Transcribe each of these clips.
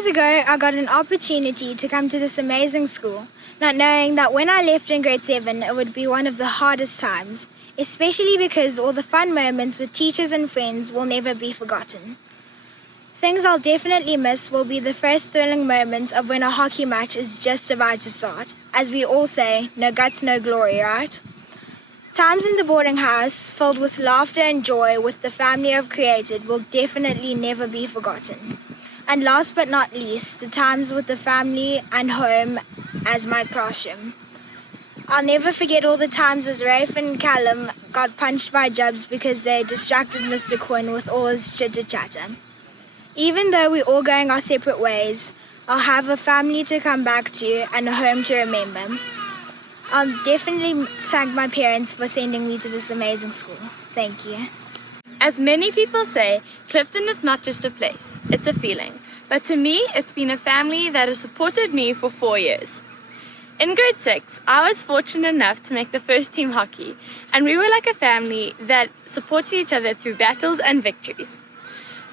years ago, I got an opportunity to come to this amazing school, not knowing that when I left in grade 7, it would be one of the hardest times, especially because all the fun moments with teachers and friends will never be forgotten. Things I'll definitely miss will be the first thrilling moments of when a hockey match is just about to start. As we all say, no guts, no glory, right? Times in the boarding house, filled with laughter and joy with the family I've created, will definitely never be forgotten. And last but not least, the times with the family and home as my classroom. I'll never forget all the times as Rafe and Callum got punched by Jubs because they distracted Mr. Quinn with all his chitter-chatter. Even though we're all going our separate ways, I'll have a family to come back to and a home to remember. I'll definitely thank my parents for sending me to this amazing school. Thank you. As many people say, Clifton is not just a place, it's a feeling. But to me, it's been a family that has supported me for 4 years. In grade 6, I was fortunate enough to make the first team hockey, and we were like a family that supported each other through battles and victories.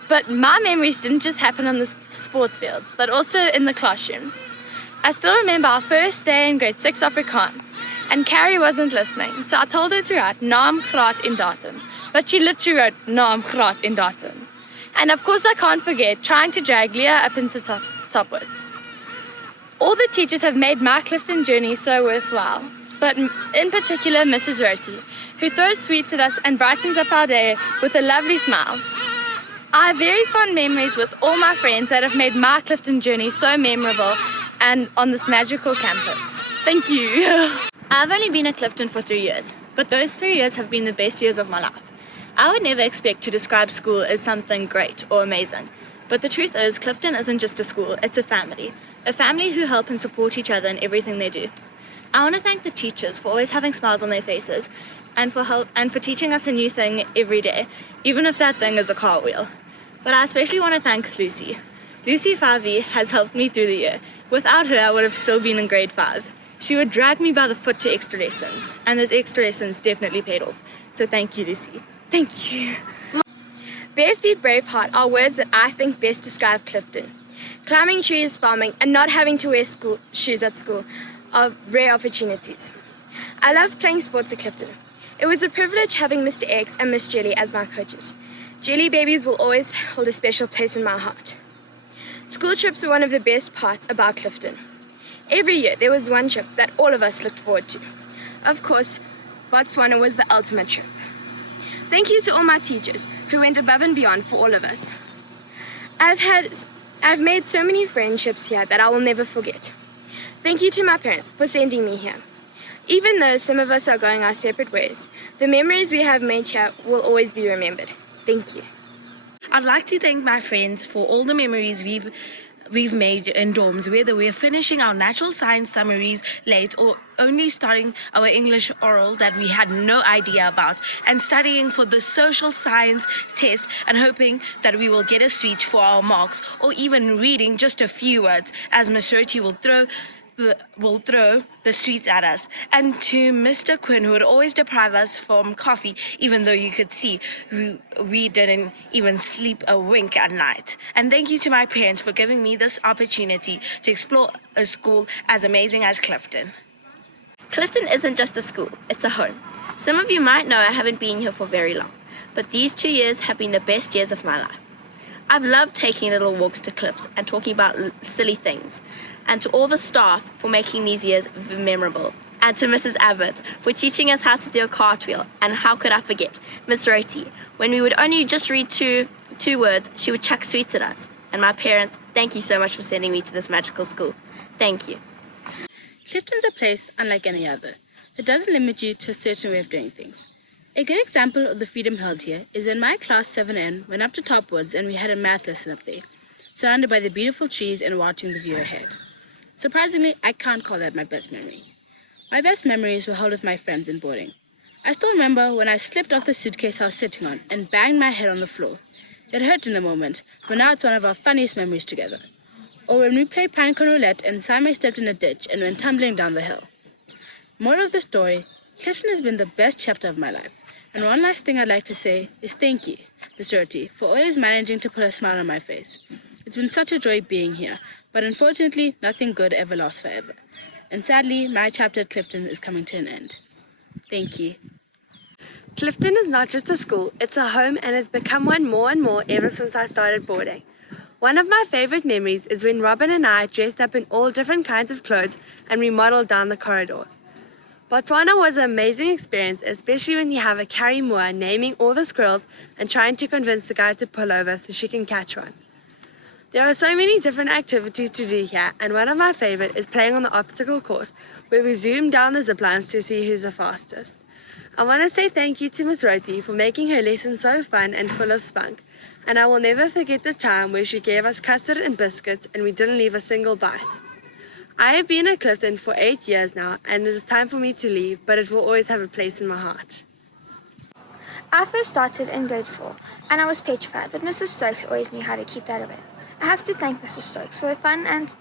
But my memories didn't just happen on the sports fields, but also in the classrooms. I still remember our first day in grade 6 Afrikaans, and Carrie wasn't listening, so I told her to write naam, graad en datum, but she literally wrote naam, graad en datum. And of course I can't forget trying to drag Leah up into topwards. All the teachers have made my Clifton journey so worthwhile, but in particular Mrs. Roti, who throws sweets at us and brightens up our day with a lovely smile. I have very fond memories with all my friends that have made my Clifton journey so memorable and on this magical campus. Thank you. I've only been at Clifton for 3 years, but those 3 years have been the best years of my life. I would never expect to describe school as something great or amazing, but the truth is Clifton isn't just a school, it's a family who help and support each other in everything they do. I want to thank the teachers for always having smiles on their faces and for teaching us a new thing every day, even if that thing is a cartwheel. But I especially want to thank Lucy. Lucy Favi has helped me through the year. Without her, I would have still been in grade 5. She would drag me by the foot to extra lessons, and those extra lessons definitely paid off. So thank you, Lucy. Thank you. Bare feet, brave heart are words that I think best describe Clifton. Climbing trees, farming, and not having to wear shoes at school are rare opportunities. I love playing sports at Clifton. It was a privilege having Mr. X and Miss Jelly as my coaches. Jelly babies will always hold a special place in my heart. School trips are one of the best parts about Clifton. Every year there was one trip that all of us looked forward to. Of course, Botswana was the ultimate trip. Thank you to all my teachers who went above and beyond for all of us. I've made so many friendships here that I will never forget. Thank you to my parents for sending me here. Even though some of us are going our separate ways, the memories we have made here will always be remembered. Thank you. I'd like to thank my friends for all the memories we've made in dorms, whether we're finishing our natural science summaries late or only starting our English oral that we had no idea about, and studying for the social science test and hoping that we will get a speech for our marks, or even reading just a few words as Miss Roti will throw the sweets at us. And to Mr. Quinn, who would always deprive us from coffee, even though you could see we didn't even sleep a wink at night. And thank you to my parents for giving me this opportunity to explore a school as amazing as Clifton. Clifton isn't just a school, it's a home. Some of you might know I haven't been here for very long, but these 2 years have been the best years of my life. I've loved taking little walks to cliffs and talking about silly things, and to all the staff for making these years memorable, and to Mrs. Abbott for teaching us how to do a cartwheel, and how could I forget Miss Roti, when we would only just read two words, she would chuck sweets at us. And my parents, thank you so much for sending me to this magical school. Thank you. Clifton's a place unlike any other. It doesn't limit you to a certain way of doing things. A good example of the freedom held here is when my class 7N went up to Topwoods and we had a math lesson up there, surrounded by the beautiful trees and watching the view ahead. Surprisingly, I can't call that my best memory. My best memories were held with my friends in boarding. I still remember when I slipped off the suitcase I was sitting on and banged my head on the floor. It hurt in the moment, but now it's one of our funniest memories together. Or when we played pinecone roulette and Simon stepped in a ditch and went tumbling down the hill. Moral of the story, Clifton has been the best chapter of my life. And one last thing I'd like to say is thank you, Miss Roti, for always managing to put a smile on my face. It's been such a joy being here, but unfortunately, nothing good ever lasts forever. And sadly, my chapter at Clifton is coming to an end. Thank you. Clifton is not just a school, it's a home and has become one more and more ever since I started boarding. One of my favorite memories is when Robin and I dressed up in all different kinds of clothes and remodeled down the corridors. Botswana was an amazing experience, especially when you have a Carrie Moore naming all the squirrels and trying to convince the guy to pull over so she can catch one. There are so many different activities to do here, and one of my favorite is playing on the obstacle course, where we zoom down the zip lines to see who's the fastest. I want to say thank you to Miss Roti for making her lesson so fun and full of spunk, and I will never forget the time where she gave us custard and biscuits and we didn't leave a single bite. I have been at Clifton for 8 years now, and it is time for me to leave, but it will always have a place in my heart. I first started in grade 4, and I was petrified, but Mrs. Stokes always knew how to keep that away. I have to thank Mrs. Stokes for her fun and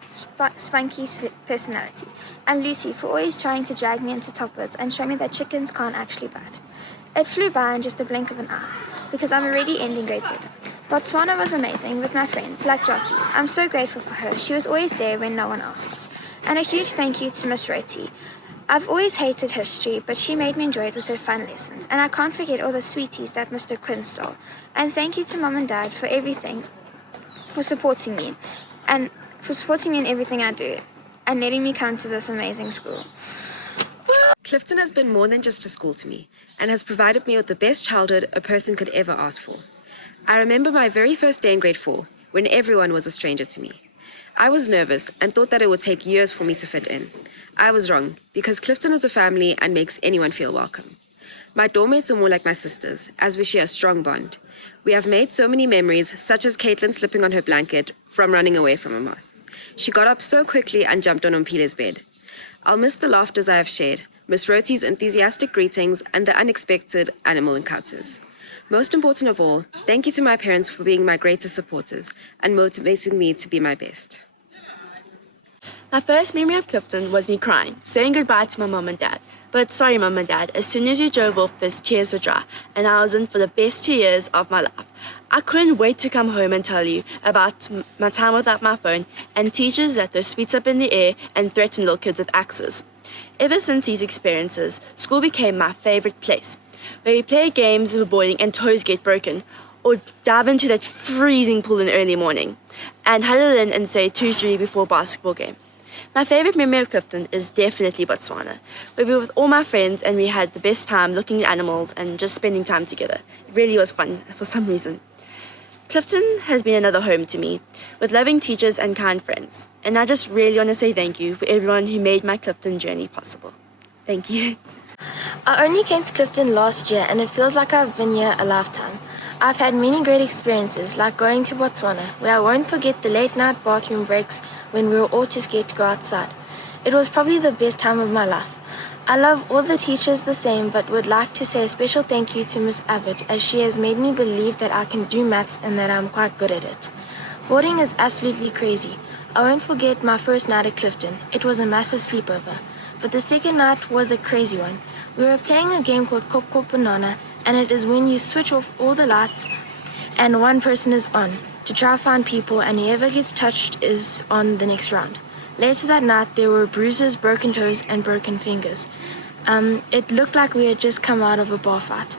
spunky personality, and Lucy for always trying to drag me into top woods and show me that chickens can't actually bite. It flew by in just a blink of an eye, because I'm already ending grade 7. Botswana was amazing with my friends, like Jossie. I'm so grateful for her. She was always there when no one else was. And a huge thank you to Miss Roti. I've always hated history, but she made me enjoy it with her fun lessons. And I can't forget all the sweeties that Mr. Quinn stole. And thank you to Mom and Dad for everything, for supporting me in everything I do, and letting me come to this amazing school. Clifton has been more than just a school to me, and has provided me with the best childhood a person could ever ask for. I remember my very first day in grade 4, when everyone was a stranger to me. I was nervous and thought that it would take years for me to fit in. I was wrong, because Clifton is a family and makes anyone feel welcome. My doormates are more like my sisters, as we share a strong bond. We have made so many memories, such as Caitlin slipping on her blanket from running away from a moth. She got up so quickly and jumped on Mpile's bed. I'll miss the laughters I have shared, Miss Roti's enthusiastic greetings, and the unexpected animal encounters. Most important of all, thank you to my parents for being my greatest supporters and motivating me to be my best. My first memory of Clifton was me crying, saying goodbye to my mum and dad. But sorry, Mum and Dad, as soon as you drove off, the tears were dry, and I was in for the best 2 years of my life. I couldn't wait to come home and tell you about my time without my phone and teachers that threw sweets up in the air and threatened little kids with axes. Ever since these experiences, school became my favorite place, where we play games of boarding and toes get broken, or dive into that freezing pool in the early morning, and huddle in and say 2-3 before a basketball game. My favorite memory of Clifton is definitely Botswana, where we were with all my friends and we had the best time looking at animals and just spending time together. It really was fun for some reason. Clifton has been another home to me, with loving teachers and kind friends. And I just really want to say thank you for everyone who made my Clifton journey possible. Thank you. I only came to Clifton last year and it feels like I've been here a lifetime. I've had many great experiences, like going to Botswana, where I won't forget the late night bathroom breaks when we were all too scared to go outside. It was probably the best time of my life. I love all the teachers the same, but would like to say a special thank you to Miss Abbott, as she has made me believe that I can do maths and that I'm quite good at it. Boarding is absolutely crazy. I won't forget my first night at Clifton. It was a massive sleepover. But the second night was a crazy one. We were playing a game called Kop Kop Banana, and it is when you switch off all the lights and one person is on to try to find people, and whoever gets touched is on the next round. Later that night, there were bruises, broken toes, and broken fingers. It looked like we had just come out of a bar fight.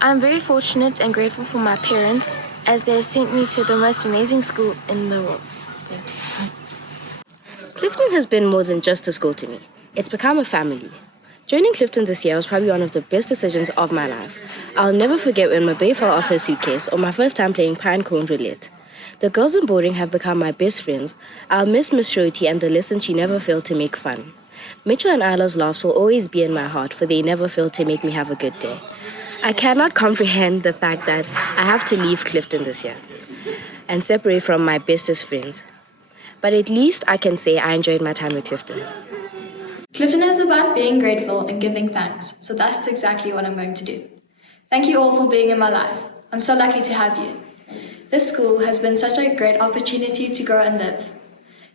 I'm very fortunate and grateful for my parents, as they sent me to the most amazing school in the world. Thank you. Clifton has been more than just a school to me. It's become a family. Joining Clifton this year was probably one of the best decisions of my life. I'll never forget when my bae fell off her suitcase, or my first time playing pine cone roulette. The girls in boarding have become my best friends. I'll miss Miss Shoti and the lessons she never failed to make fun. Mitchell and Isla's laughs will always be in my heart, for they never failed to make me have a good day. I cannot comprehend the fact that I have to leave Clifton this year and separate from my bestest friends. But at least I can say I enjoyed my time at Clifton. Clifton is about being grateful and giving thanks, so that's exactly what I'm going to do. Thank you all for being in my life. I'm so lucky to have you. This school has been such a great opportunity to grow and live.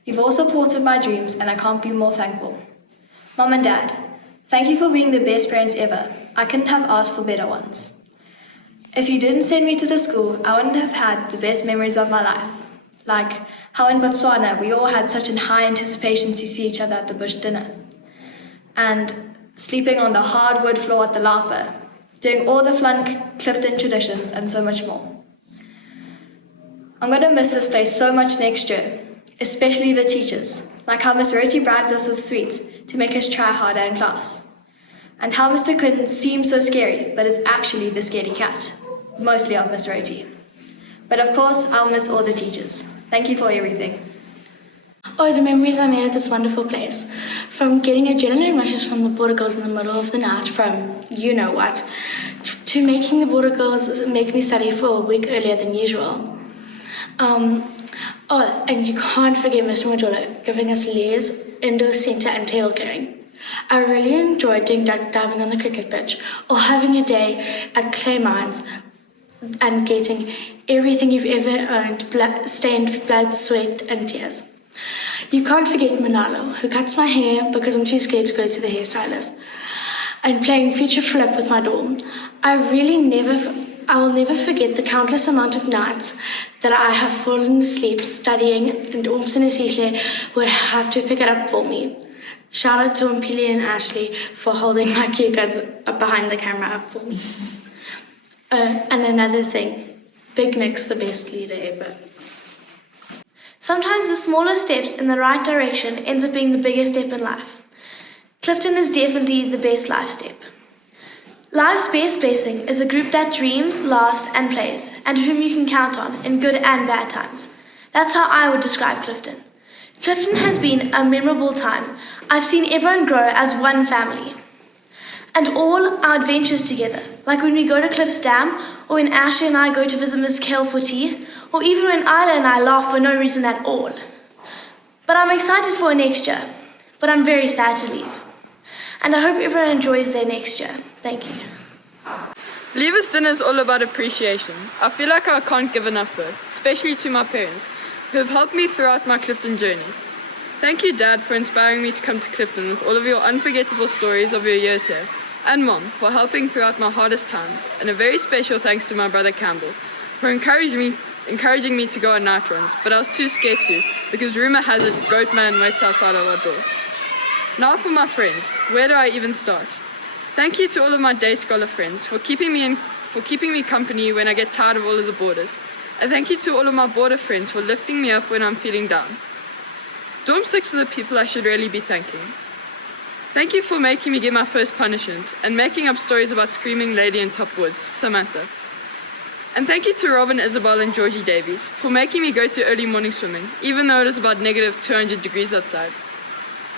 You've all supported my dreams, and I can't be more thankful. Mom and Dad, thank you for being the best parents ever. I couldn't have asked for better ones. If you didn't send me to the school, I wouldn't have had the best memories of my life. like how in Botswana we all had such a high anticipation to see each other at the bush dinner, and sleeping on the hardwood floor at the Lapa, doing all the fun Clifton traditions and so much more. I'm going to miss this place so much next year, especially the teachers, like how Miss Roti bribes us with sweets to make us try harder in class, and how Mr. Quinton seems so scary but is actually the scaredy cat, mostly of Miss Roti. But of course, I'll miss all the teachers. Thank you for everything. Oh, the memories I made at this wonderful place. From getting adrenaline rushes from the border girls in the middle of the night, from you know what, to making the border girls make me study for a week earlier than usual. And you can't forget Mr. Majola giving us layers, indoor centre and tail clearing. I really enjoyed doing duck diving on the cricket pitch, or having a day at clay mines and getting everything you've ever earned stained with blood, sweat and tears. You can't forget Manalo, who cuts my hair because I'm too scared to go to the hairstylist, and playing future flip with my dorm. I will never forget the countless amount of nights that I have fallen asleep studying, and Ooms and Esihle would have to pick it up for me. Shout out to Mpili and Ashley for holding my cue cards up behind the camera up for me. And another thing, Big Nick's the best leader ever. Sometimes the smallest steps in the right direction ends up being the biggest step in life. Clifton is definitely the best life step. Life's best blessing is a group that dreams, laughs and plays, and whom you can count on in good and bad times. That's how I would describe Clifton. Clifton has been a memorable time. I've seen everyone grow as one family. And all our adventures together, like when we go to Cliff's Dam, or when Ashley and I go to visit Miss Kale for tea, or even when Isla and I laugh for no reason at all. But I'm excited for next year, but I'm very sad to leave. And I hope everyone enjoys their next year. Thank you. Leavers dinner is all about appreciation. I feel like I can't give enough though, especially to my parents, who have helped me throughout my Clifton journey. Thank you, Dad, for inspiring me to come to Clifton with all of your unforgettable stories of your years here, and Mom, for helping throughout my hardest times, and a very special thanks to my brother Campbell, for encouraging me to go on night runs, but I was too scared to, because rumor has it Goatman waits outside of our door. Now for my friends, where do I even start? Thank you to all of my day scholar friends for keeping me company when I get tired of all of the boarders. And thank you to all of my border friends for lifting me up when I'm feeling down. Dorm 6 are the people I should really be thanking. Thank you for making me get my first punishment and making up stories about screaming lady in top woods, Samantha. And thank you to Robin, Isabel and Georgie Davies for making me go to early morning swimming, even though it was about negative 200 degrees outside.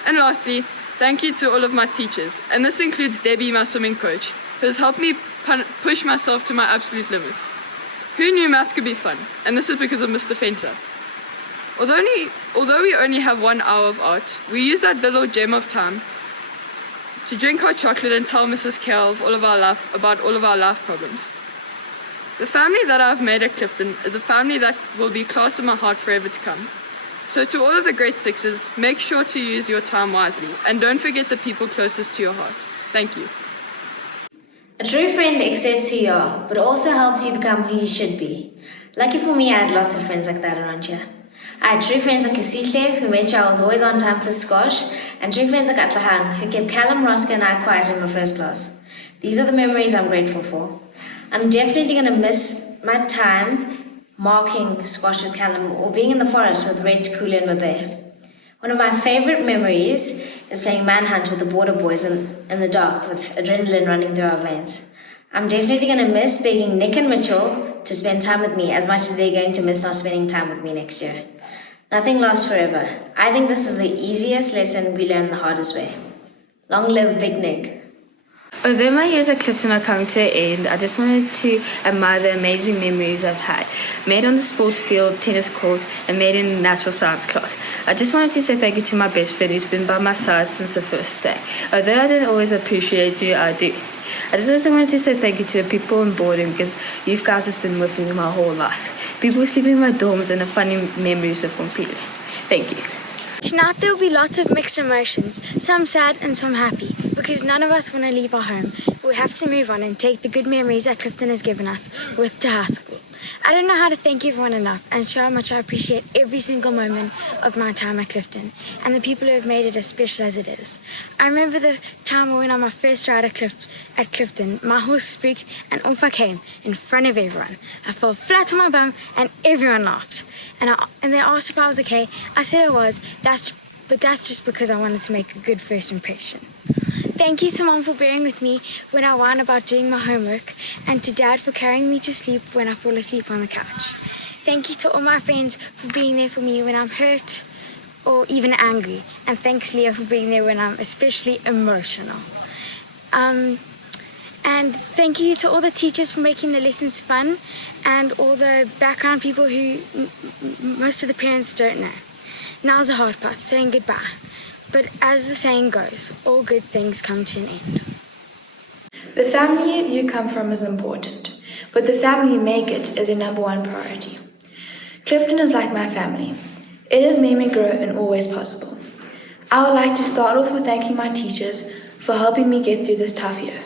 And lastly, thank you to all of my teachers, and this includes Debbie, my swimming coach, who has helped me push myself to my absolute limits. Who knew maths could be fun? And this is because of Mr. Fenter. Although we only have 1 hour of art, we use that little gem of time to drink our chocolate and tell Mrs. Kell about all of our life problems. The family that I've made at Clifton is a family that will be close to my heart forever to come. So to all of the grade 6s, make sure to use your time wisely and don't forget the people closest to your heart. Thank you. A true friend accepts who you are, but also helps you become who you should be. Lucky for me, I had lots of friends like that around here. I had true friends like Esihle, who made sure I was always on time for squash, and true friends like Atlahang, who kept Callum, Roscoe and I quiet in my first class. These are the memories I'm grateful for. I'm definitely going to miss my time marking squash with Callum or being in the forest with Rhett, Cooley and Mabe. One of my favourite memories is playing manhunt with the border boys in the dark with adrenaline running through our veins. I'm definitely going to miss begging Nick and Mitchell to spend time with me as much as they're going to miss not spending time with me next year. Nothing lasts forever. I think this is the easiest lesson we learn the hardest way. Long live Big Nick. Although my years at Clifton are coming to an end, I just wanted to admire the amazing memories I've had, made on the sports field, tennis court, and made in natural science class. I just wanted to say thank you to my best friend who's been by my side since the first day. Although I didn't always appreciate you, I do. I just also wanted to say thank you to the people on boarding because you guys have been with me my whole life. People sleeping in my dorms and the funny memories of Pompili. Thank you. Tonight there will be lots of mixed emotions, some sad and some happy, because none of us want to leave our home. We have to move on and take the good memories that Clifton has given us with to high school. I don't know how to thank everyone enough and show how much I appreciate every single moment of my time at Clifton and the people who have made it as special as it is. I remember the time I went on my first ride at Clifton. My horse spooked and off I came in front of everyone. I fell flat on my bum and everyone laughed. And they asked if I was okay. I said I was, but that's just because I wanted to make a good first impression. Thank you to Mom for bearing with me when I whine about doing my homework, and to Dad for carrying me to sleep when I fall asleep on the couch. Thank you to all my friends for being there for me when I'm hurt or even angry. And thanks, Leah, for being there when I'm especially emotional. And thank you to all the teachers for making the lessons fun, and all the background people who most of the parents don't know. Now's the hard part, saying goodbye. But as the saying goes, all good things come to an end. The family you come from is important, but the family you make it is your number one priority. Clifton is like my family. It has made me grow in all ways possible. I would like to start off with thanking my teachers for helping me get through this tough year.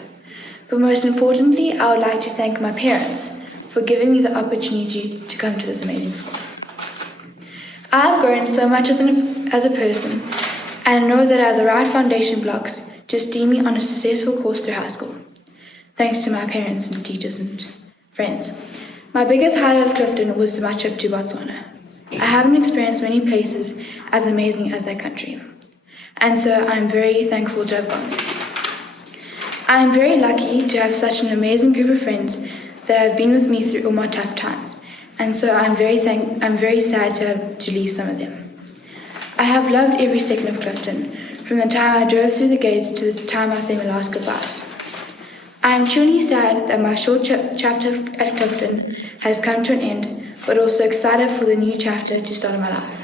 But most importantly, I would like to thank my parents for giving me the opportunity to come to this amazing school. I have grown so much as a person, and I know that I have the right foundation blocks to steer me on a successful course through high school. Thanks to my parents and teachers and friends. My biggest highlight of Clifton was my trip to Botswana. I haven't experienced many places as amazing as that country, and so I'm very thankful to have gone. I am very lucky to have such an amazing group of friends that have been with me through all my tough times, and so I'm very sad to have to leave some of them. I have loved every second of Clifton, from the time I drove through the gates to the time I say my last goodbyes. I am truly sad that my short chapter at Clifton has come to an end, but also excited for the new chapter to start in my life.